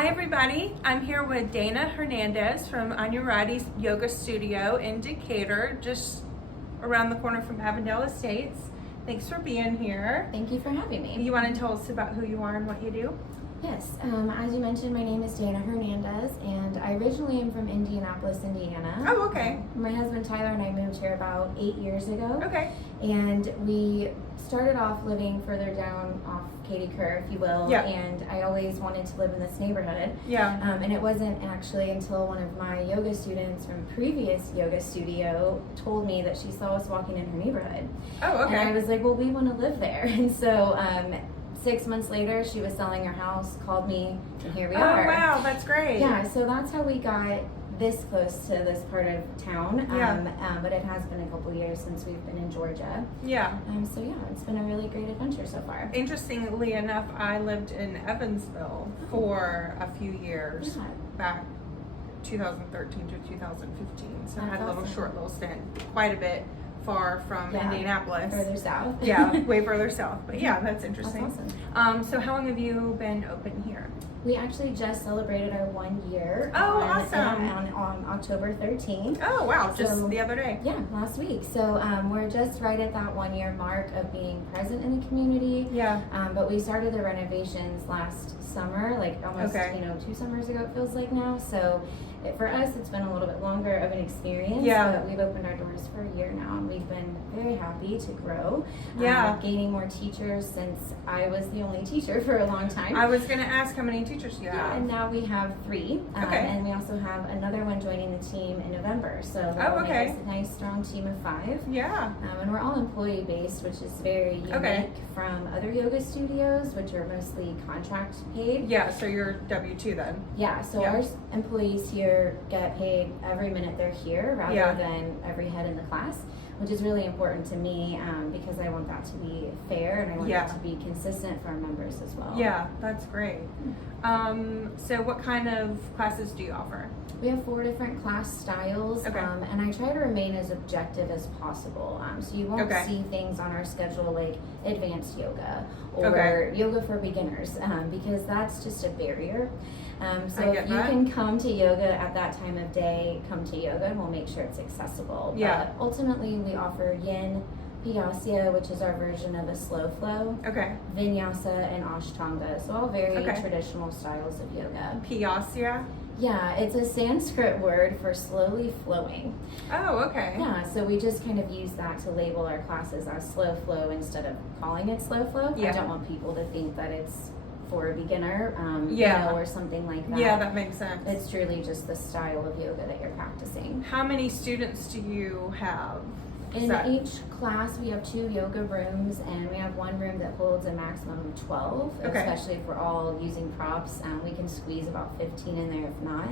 Hi everybody, I'm here with Dana Hernandez from Anurati Yoga Studio in Decatur, just around the corner from Avondale Estates. Thanks for being here. Thank you for having me. You want to tell us about who you are and what you do? Yes, as you mentioned, my name is Dana Hernandez, and I originally am from Indianapolis, Indiana. Oh, okay. My husband Tyler and I moved here about 8 years ago. Okay. And we started off living further down off Katy Kerr, if you will. Yeah. And I always wanted to live in this neighborhood. Yeah. And it wasn't actually until one of my yoga students from previous yoga studio told me that she saw us walking in her neighborhood. Oh, okay. And I was like, well, we want to live there. And so 6 months later, she was selling her house, called me, and here we are. Oh, wow, that's great. Yeah, so that's how we got this close to this part of town. Yeah. But it has been a couple years since we've been in Georgia. Yeah. So yeah, it's been a really great adventure so far. Interestingly enough, I lived in Evansville for a few years, Yeah. back 2013 to 2015. So I That's had a little awesome. short little stint, quite a bit far from Yeah. Indianapolis. Further south. Yeah, way further south. But yeah, that's interesting. That's awesome. So how long have you been open here? We actually just celebrated our 1 year. Oh, awesome. On October 13th. Oh, wow, just So- the other day. Yeah, last week. So we're just right at that 1 year mark of being present in the community. Yeah. But we started the renovations last summer, like almost, Okay. 2 summers ago it feels like now. So for us, it's been a little bit longer of an experience. Yeah. But we've opened our doors for a year now, and we've been very happy to grow. Yeah. Gaining more teachers since I was the only teacher for a long time. I was going to ask how many teachers you Yeah, have. and now we have 3. Okay. And we also have another one joining the team in November. So Oh, that will okay. make us a nice, strong team of 5. Yeah. And we're all employee based, which is very unique Okay. from other yoga studios, which are mostly contract paid. Yeah, so you're W-2 then. Yeah, so Yeah. our employees here get paid every minute they're here rather Yeah. than every head in the class, which is really important to me because I want that to be fair and I want Yeah. it to be consistent for our members as well. Yeah, that's great. So what kind of classes do you offer? We have 4 different class styles, Okay. and I try to remain as objective as possible. So you won't Okay. see things on our schedule like advanced yoga or Okay. yoga for beginners, because that's just a barrier. So I get if you that. can come to yoga at that time of day, come to yoga, and we'll make sure it's accessible. Yeah. But ultimately, we offer yin, Piyasya, which is our version of a slow flow, Okay. Vinyasa, and Ashtanga. So all very Okay. traditional styles of yoga. Piyasya? Yeah, it's a Sanskrit word for slowly flowing. Oh, okay. Yeah, so we just kind of use that to label our classes as slow flow instead of calling it slow flow. Yeah. I don't want people to think that it's for a beginner, Yeah. or something like that. Yeah, that makes sense. It's truly just the style of yoga that you're practicing. How many students do you have? Is In that- each class, we have 2 yoga rooms, and we have 1 room that holds a maximum of 12, Okay. especially if we're all using props. We can squeeze about 15 in there if not.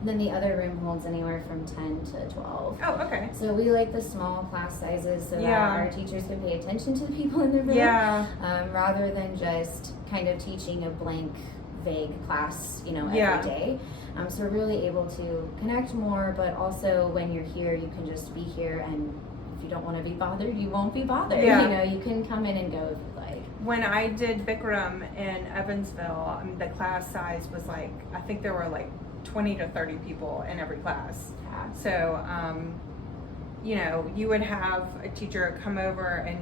And then the other room holds anywhere from 10 to 12. Oh, okay. So we like the small class sizes so Yeah. that our teachers can pay attention to the people in the room, Yeah. rather than just kind of teaching a blank, vague class, Yeah. every day. So we're really able to connect more, but also when you're here, you can just be here, and if you don't want to be bothered, you won't be bothered. Yeah. You can come in and go if you like. When I did Bikram in Evansville, the class size was like, I think there were like 20 to 30 people in every class. Yeah. So, you would have a teacher come over and,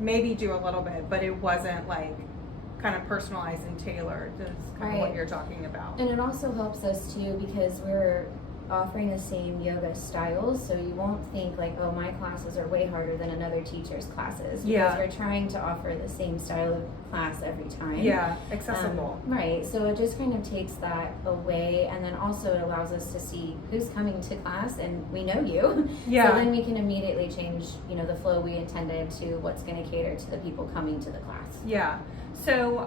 maybe do a little bit, but it wasn't like kind of personalized and tailored. That's kind of what Right. you're talking about. And it also helps us too because we're offering the same yoga styles, so you won't think like, oh, my classes are way harder than another teacher's classes. Because Yeah. we're trying to offer the same style of class every time. Yeah, accessible. Right, so it just kind of takes that away, and then also it allows us to see who's coming to class, and we know you. Yeah. So then we can immediately change, the flow we intended to what's going to cater to the people coming to the class. Yeah. So,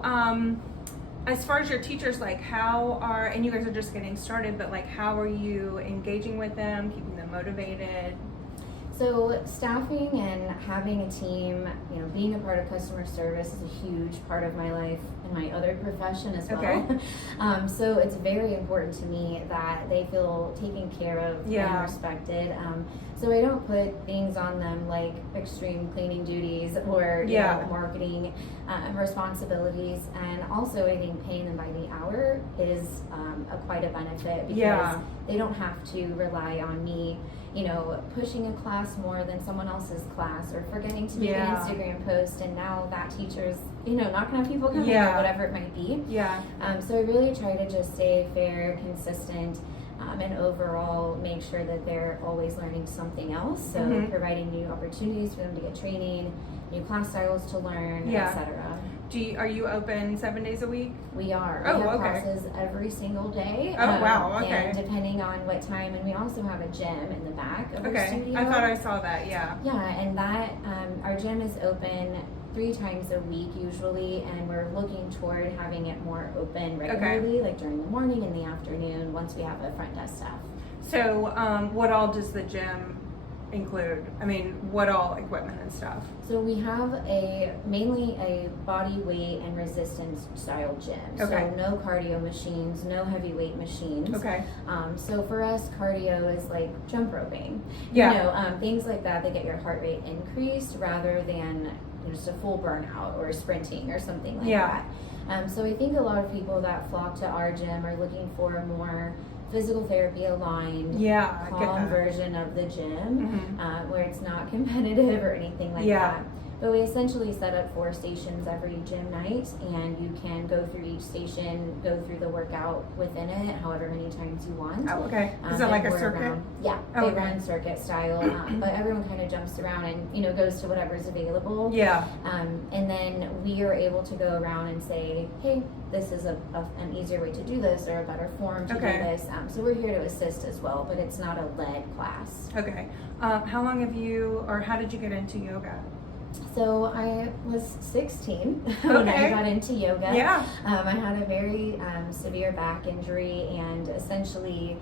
as far as your teachers, and you guys are just getting started, but how are you engaging with them, keeping them motivated? So staffing and having a team, being a part of customer service is a huge part of my life and my other profession as well. Okay. So it's very important to me that they feel taken care of Yeah. and respected. So I don't put things on them like extreme cleaning duties or Yeah. marketing responsibilities. And also I think paying them by the hour is quite a benefit, because they don't have to rely on me, you know, pushing a class more than someone else's class, or forgetting to make an Instagram post, and now that teacher's, you know, not gonna have people coming, or whatever it might be. So I really try to just stay fair, consistent, and overall make sure that they're always learning something else. So providing new opportunities for them to get training, new class styles to learn, etc. Are you open 7 days a week? We are. Oh, we have okay. classes every single day. Oh, wow. Okay. And depending on what time, and we also have a gym in the back of our studio. I thought I saw that. Yeah, and that our gym is open 3 times a week usually, and we're looking toward having it more open regularly, like during the morning and the afternoon, once we have a front desk staff. So what all does the gym include? I mean, what all equipment and stuff? So we have mainly a body weight and resistance style gym. Okay. So no cardio machines, no heavy weight machines. Okay. So for us, cardio is like jump roping. Yeah. You know, things like that get your heart rate increased rather than just a full burnout or sprinting or something like that. So I think a lot of people that flock to our gym are looking for a more physical therapy aligned, calm version of the gym, where it's not competitive or anything like that. But we essentially set up 4 stations every gym night, and you can go through each station, go through the workout within it, however many times you want. Oh, okay. Is it like a circuit? Around, they run circuit style, but everyone kind of jumps around and, you know, goes to whatever's available. And then we are able to go around and say, hey, this is an easier way to do this, or a better form to do this. So we're here to assist as well, but it's not a led class. Okay. How long have you, or how did you get into yoga? So I was 16 when I got into yoga. I had a very severe back injury, and essentially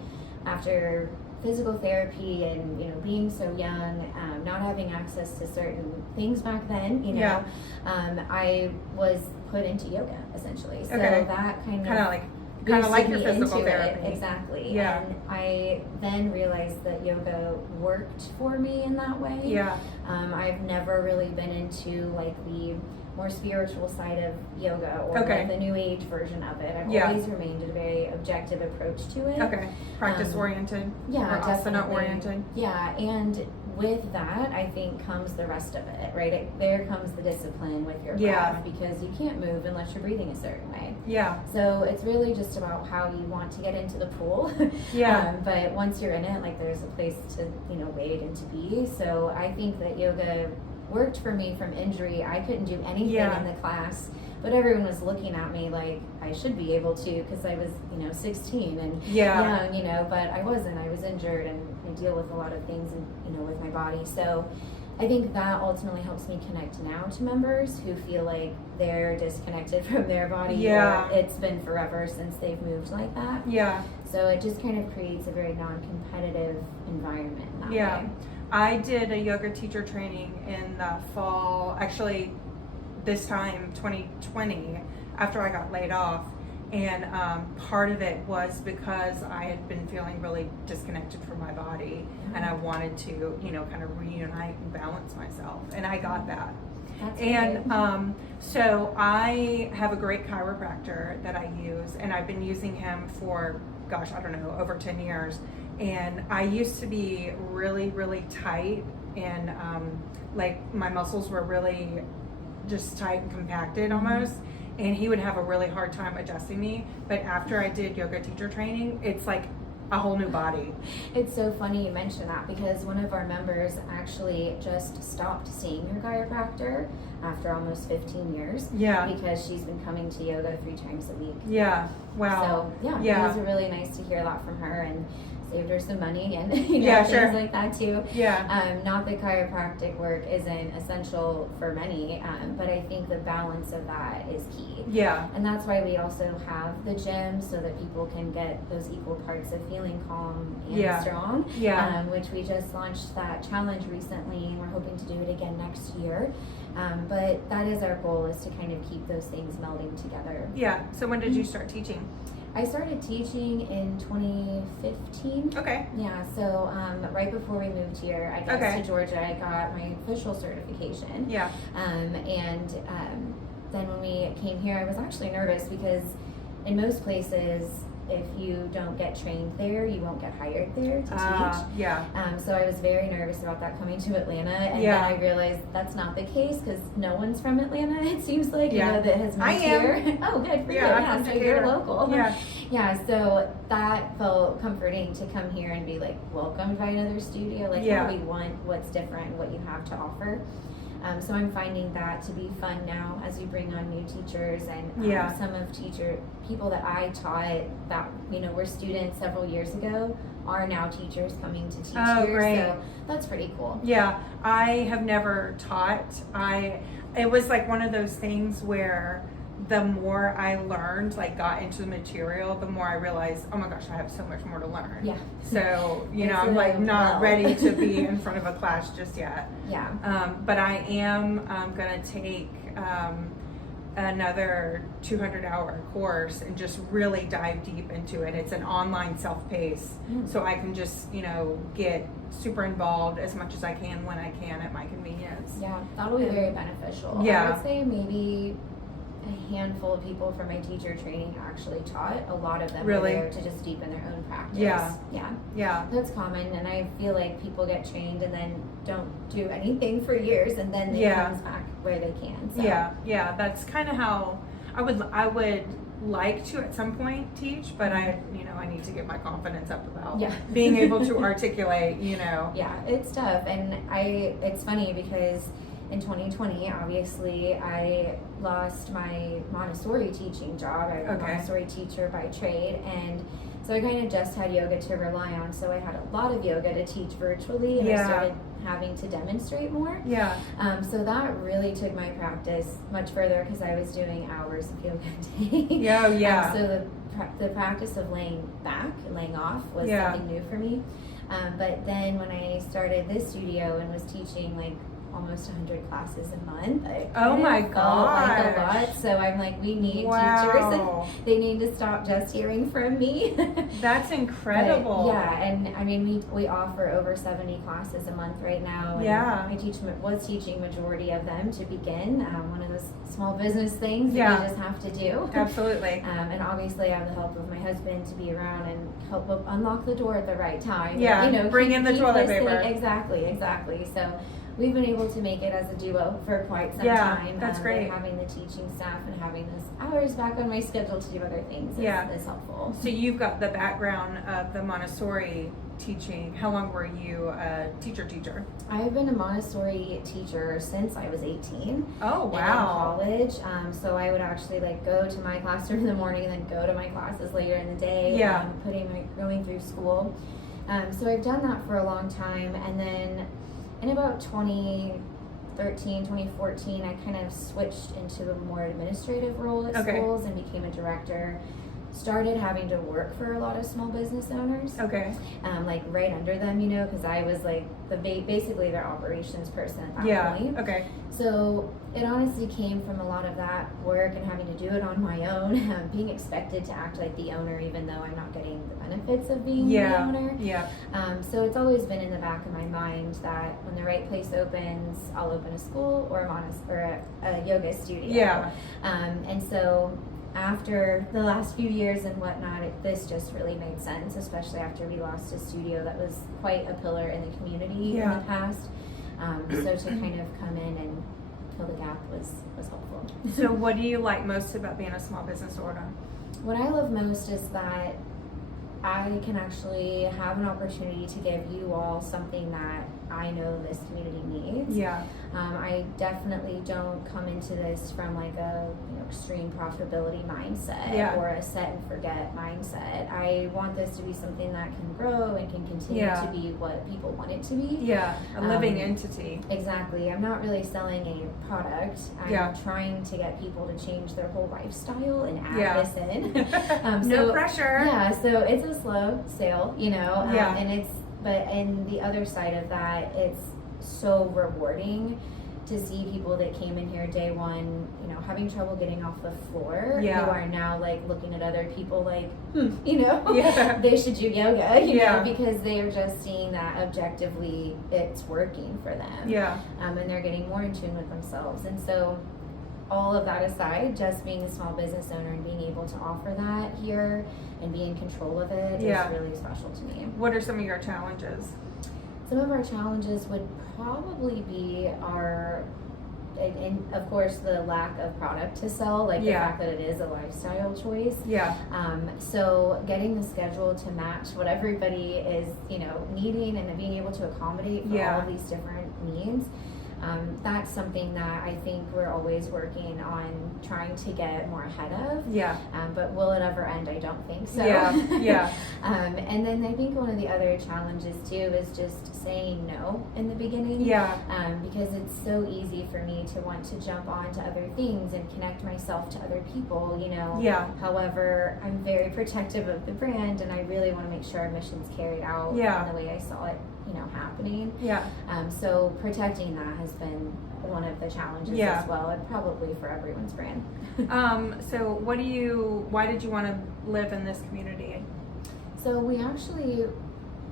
after physical therapy and, you know, being so young, not having access to certain things back then, you know, I was put into yoga essentially. So that kind of like your physical therapy. Exactly. And I then realized that yoga worked for me in that way. I've never really been into like the more spiritual side of yoga, or like the new age version of it. I've always remained a very objective approach to it. Practice oriented. Or asana oriented. And with that, I think comes the rest of it, right? There comes the discipline with your breath, because you can't move unless you're breathing a certain way. So it's really just about how you want to get into the pool. But once you're in it, like, there's a place to, you know, wade and to be. So I think that yoga worked for me from injury. I couldn't do anything in the class, but everyone was looking at me like I should be able to, because I was, you know, 16 and young, you know, but I wasn't. I was injured, and I deal with a lot of things, and, you know, with my body. So I think that ultimately helps me connect now to members who feel like they're disconnected from their body, or it's been forever since they've moved like that. So it just kind of creates a very non-competitive environment in that way. I did a yoga teacher training in the fall, actually this time, 2020, after I got laid off. And part of it was because I had been feeling really disconnected from my body, and I wanted to, you know, kind of reunite and balance myself. And I got that. So I have a great chiropractor that I use, and I've been using him for, gosh, I don't know, over 10 years. And I used to be really, really tight, and like my muscles were really just tight and compacted almost. And he would have a really hard time adjusting me. But after I did yoga teacher training, it's like a whole new body. It's so funny you mention that, because one of our members actually just stopped seeing her chiropractor after almost 15 years. Because she's been coming to yoga 3 times a week. Wow. So it was really nice to hear that from her, and saved her some money, and you know, things like that too. Not that chiropractic work isn't essential for many, but I think the balance of that is key. And that's why we also have the gym, so that people can get those equal parts of feeling calm and strong. Which we just launched that challenge recently, and we're hoping to do it again next year. But that is our goal, is to kind of keep those things melding together. So when did you start teaching? I started teaching in 2015. So right before we moved here, I guess, to Georgia, I got my official certification. And then when we came here, I was actually nervous, because in most places, if you don't get trained there, you won't get hired there to teach. Yeah. So I was very nervous about that coming to Atlanta, and then I realized that's not the case because no one's from Atlanta. It seems like you know that has moved here. Oh, good for you. Yeah, so you're local. Yeah. So that felt comforting to come here and be like welcomed by another studio. Like, what we want, what's different, what you have to offer. So I'm finding that to be fun now as we bring on new teachers, and some of people that I taught that were students several years ago are now teachers coming to teach here. Great. So that's pretty cool. Yeah, I have never taught. It was like one of those things where the more I learned, like got into the material, the more I realized, oh my gosh, I have so much more to learn. Yeah. So, I'm like not ready to be in front of a class just yet. Yeah. But I am going to take another 200-hour course and just really dive deep into it. It's an online self-pace, so I can just, get super involved as much as I can when I can at my convenience. Yeah, that'll be very beneficial. Yeah. I would say maybe a handful of people from my teacher training actually taught. A lot of them were there to just deepen their own practice. Yeah. That's common, and I feel like people get trained and then don't do anything for years, and then they comes back where they can. So. Yeah. That's kind of how I would like to at some point teach, but I need to get my confidence up about being able to articulate. Yeah, it's tough, and it's funny because in 2020, obviously, I lost my Montessori teaching job. I'm a Montessori teacher by trade, and so I kind of just had yoga to rely on. So I had a lot of yoga to teach virtually, and I started having to demonstrate more. So that really took my practice much further because I was doing hours of yoga a day. So the practice of laying back and laying off was something new for me. But then when I started this studio and was teaching like almost 100 classes a month. Oh my god, like a lot. So I'm like, we need teachers. They need to stop just hearing from me. That's incredible. But, and I mean, we offer over 70 classes a month right now. And I was teaching majority of them to begin. One of those small business things that you just have to do. Absolutely. And obviously, I have the help of my husband to be around and help unlock the door at the right time. Bring in the toilet paper. Exactly. So we've been able to make it as a duo for quite some time. That's great. Having the teaching staff and having those hours back on my schedule to do other things is helpful. So you've got the background of the Montessori teaching. How long were you a teacher? I've been a Montessori teacher since I was 18. Oh, wow. In college. So I would actually go to my classroom in the morning and then go to my classes later in the day. Going through school. So I've done that for a long time, and then in about 2013, 2014, I kind of switched into a more administrative role at schools and became a director. Started having to work for a lot of small business owners. Right under them, because I was basically their operations person at that point. So it honestly came from a lot of that work and having to do it on my own, being expected to act like the owner even though I'm not getting the benefits of being the owner. So it's always been in the back of my mind that when the right place opens, I'll open a school or a yoga studio. And so after the last few years and whatnot, this just really made sense, especially after we lost a studio that was quite a pillar in the community in the past. So to kind of come in and fill the gap was helpful. So what do you like most about being a small business owner? What I love most is that I can actually have an opportunity to give you all something that I know this community needs. I definitely don't come into this from a extreme profitability mindset or a set and forget mindset. I want this to be something that can grow and can continue to be what people want it to be. A living entity. Exactly. I'm not really selling a product. I'm trying to get people to change their whole lifestyle and add this in. No pressure. So it's a slow sale, and the other side of that, it's so rewarding to see people that came in here day one, having trouble getting off the floor, who are now looking at other people they should do yoga, because they are just seeing that objectively it's working for them. And they're getting more in tune with themselves. And so all of that aside, just being a small business owner and being able to offer that here and be in control of it is really special to me. What are some of your challenges? Some of our challenges would probably be and of course, the lack of product to sell, like the fact that it is a lifestyle choice. So getting the schedule to match what everybody is, needing and being able to accommodate for all of these different needs. That's something that I think we're always working on trying to get more ahead of. But will it ever end? I don't think so. And then I think one of the other challenges too is just saying no in the beginning. Because it's so easy for me to want to jump on to other things and connect myself to other people, However, I'm very protective of the brand, and I really want to make sure our mission's carried out in the way I saw it happening. So protecting that has been one of the challenges as well, and probably for everyone's brand. So why did you want to live in this community? So we actually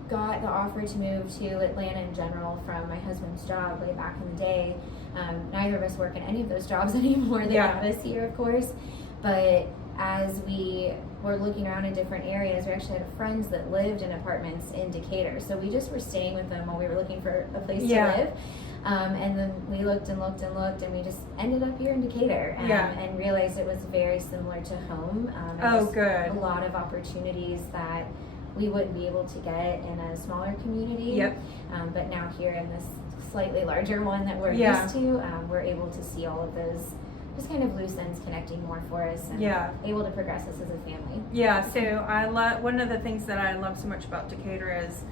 got the offer to move to Atlanta in general from my husband's job way back in the day. Neither of us work in any of those jobs anymore. They got us here, of course, but as we were looking around in different areas, we actually had friends that lived in apartments in Decatur. So we just were staying with them while we were looking for a place to live. And then we looked and looked and looked, and we just ended up here in Decatur and realized it was very similar to home. Good. A lot of opportunities that we wouldn't be able to get in a smaller community. But now here in this slightly larger one that we're used to, we're able to see all of those just kind of loose ends connecting more for us and able to progress us as a family. So I love, one of the things that I love so much about Decatur is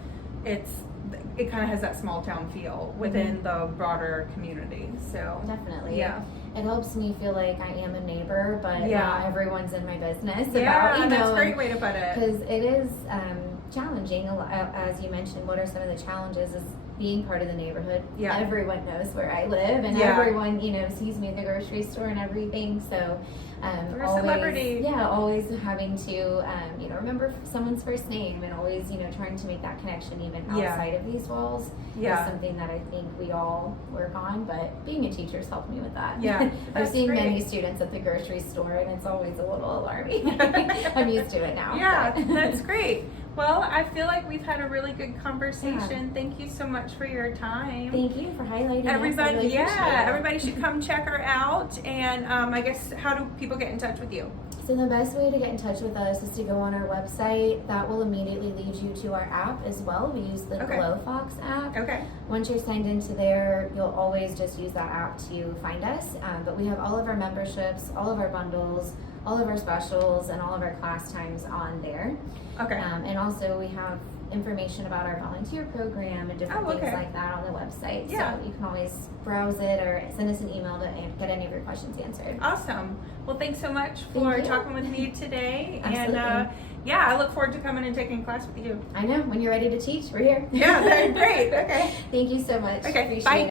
it kind of has that small town feel within the broader community. So definitely. It helps me feel like I am a neighbor, but not everyone's in my business. That's a great way to put it. Because it is challenging, as you mentioned. What are some of the challenges is being part of the neighborhood. Everyone knows where I live, and everyone, sees me at the grocery store and everything. So, you're a celebrity. Always having to, remember someone's first name, and always, trying to make that connection even outside of these walls. Is something that I think we all work on. But being a teacher's helped me with that. I've seen many students at the grocery store, and it's always a little alarming. I'm used to it now. That's great. Well, I feel like we've had a really good conversation. Thank you so much for your time. Thank you for highlighting everybody. Really everybody should come check her out. And I guess, how do people get in touch with you? So the best way to get in touch with us is to go on our website. That will immediately lead you to our app as well. We use the Glow Fox app. Once you're signed into there, you'll always just use that app to find us. But we have all of our memberships, all of our bundles, all of our specials, and all of our class times on there. And also we have information about our volunteer program and different things like that on the website. So you can always browse it or send us an email to get any of your questions answered. Awesome. Well, thanks so much for talking with me today. Absolutely. And I look forward to coming and taking class with you. I know. When you're ready to teach, we're here. Great. Okay. Thank you so much. Okay. Bye.